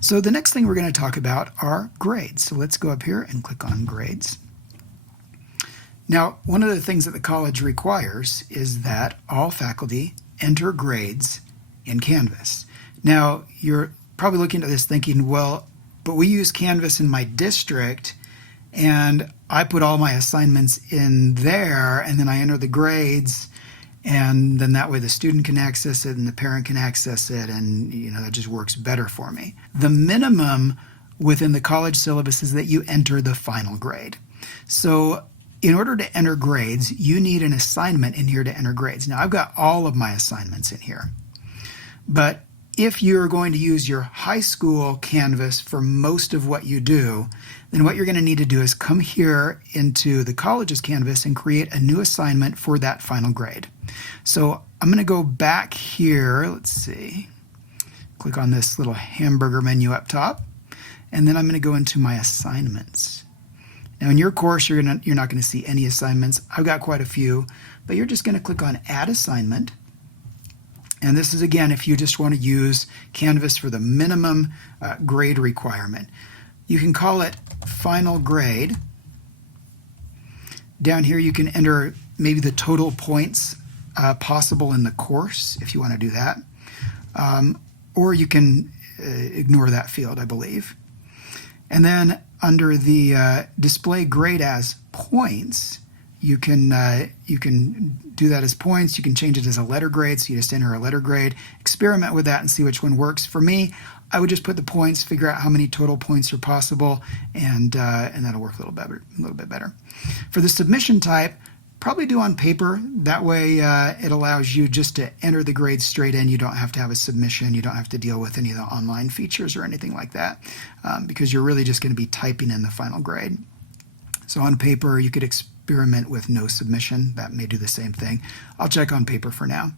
So the next thing we're going to talk about are grades. So let's go up here and click on grades. Now, one of the things that the college requires is that all faculty enter grades in Canvas. Now, you're probably looking at this thinking, well, but we use Canvas in my district and I put all my assignments in there and then I enter the grades, and then that way the student can access it and the parent can access it, and that just works better for me. The minimum within the college syllabus is that you enter the final grade. So in order to enter grades, you need an assignment in here to enter grades. Now I've got all of my assignments in here, but if you're going to use your high school Canvas for most of what you do, then what you're going to need to do is come here into the college's Canvas and create a new assignment for that final grade. So I'm going to go back here, let's see, click on this little hamburger menu up top, and then I'm going to go into my assignments. Now in your course, you're not going to see any assignments. I've got quite a few, but you're just going to click on Add Assignment. And this is, again, if you just want to use Canvas for the minimum grade requirement. You can call it Final Grade. Down here you can enter maybe the total points possible in the course, if you want to do that. Or you can ignore that field, I believe. And then under the Display Grade as Points, you can do that as points. You can change it as a letter grade, so you just enter a letter grade. Experiment with that and see which one works. For me, I would just put the points, figure out how many total points are possible, and that'll work a little bit better. For the submission type, probably do on paper. That way it allows you just to enter the grade straight in. You don't have to have a submission. You don't have to deal with any of the online features or anything like that, because you're really just going to be typing in the final grade. So on paper, you could experiment with no submission. That may do the same thing. I'll check on paper for now.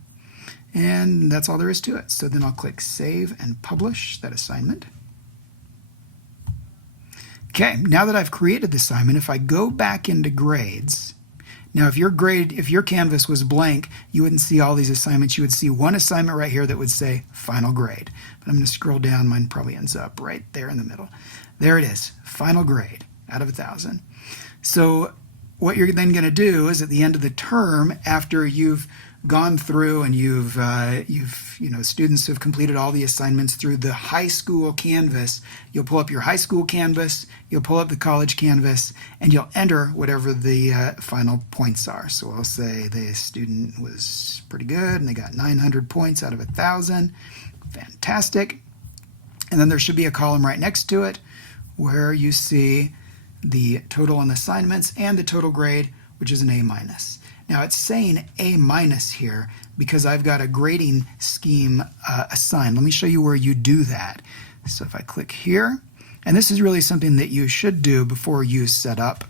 And that's all there is to it. So then I'll click Save and Publish that assignment. Okay, now that I've created the assignment, if I go back into grades, now if your Canvas was blank, you wouldn't see all these assignments. You would see one assignment right here that would say Final Grade. But I'm going to scroll down. Mine probably ends up right there in the middle. There it is, Final Grade out of 1,000. So what you're then going to do is at the end of the term, after you've gone through and students have completed all the assignments through the high school Canvas, you'll pull up your high school Canvas, you'll pull up the college Canvas, and you'll enter whatever the final points are. So I'll say the student was pretty good and they got 900 points out of 1,000. Fantastic. And then there should be a column right next to it where you see the total on assignments and the total grade, which is an A-. Now it's saying A- here because I've got a grading scheme assigned. Let me show you where you do that. So if I click here, and this is really something that you should do before you set up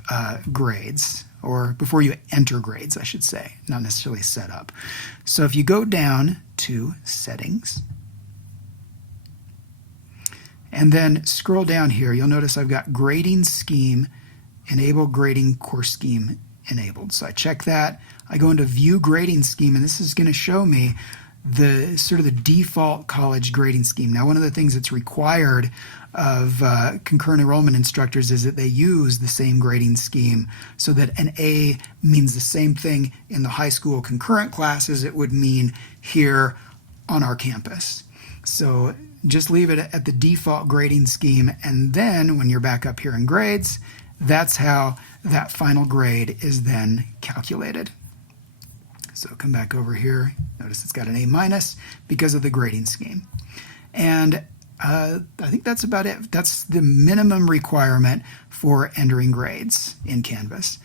grades, or before you enter grades, I should say, not necessarily set up. So if you go down to Settings, and then scroll down here, you'll notice I've got Grading Scheme, Enable Grading Course Scheme enabled. So I check that. I go into View Grading Scheme, and this is going to show me the sort of the default college grading scheme. Now, one of the things that's required of concurrent enrollment instructors is that they use the same grading scheme, so that an A means the same thing in the high school concurrent class as it would mean here on our campus. So just leave it at the default grading scheme, and then when you're back up here in grades, that's how that final grade is then calculated. So come back over here. Notice it's got an A- because of the grading scheme. And I think that's about it. That's the minimum requirement for entering grades in Canvas.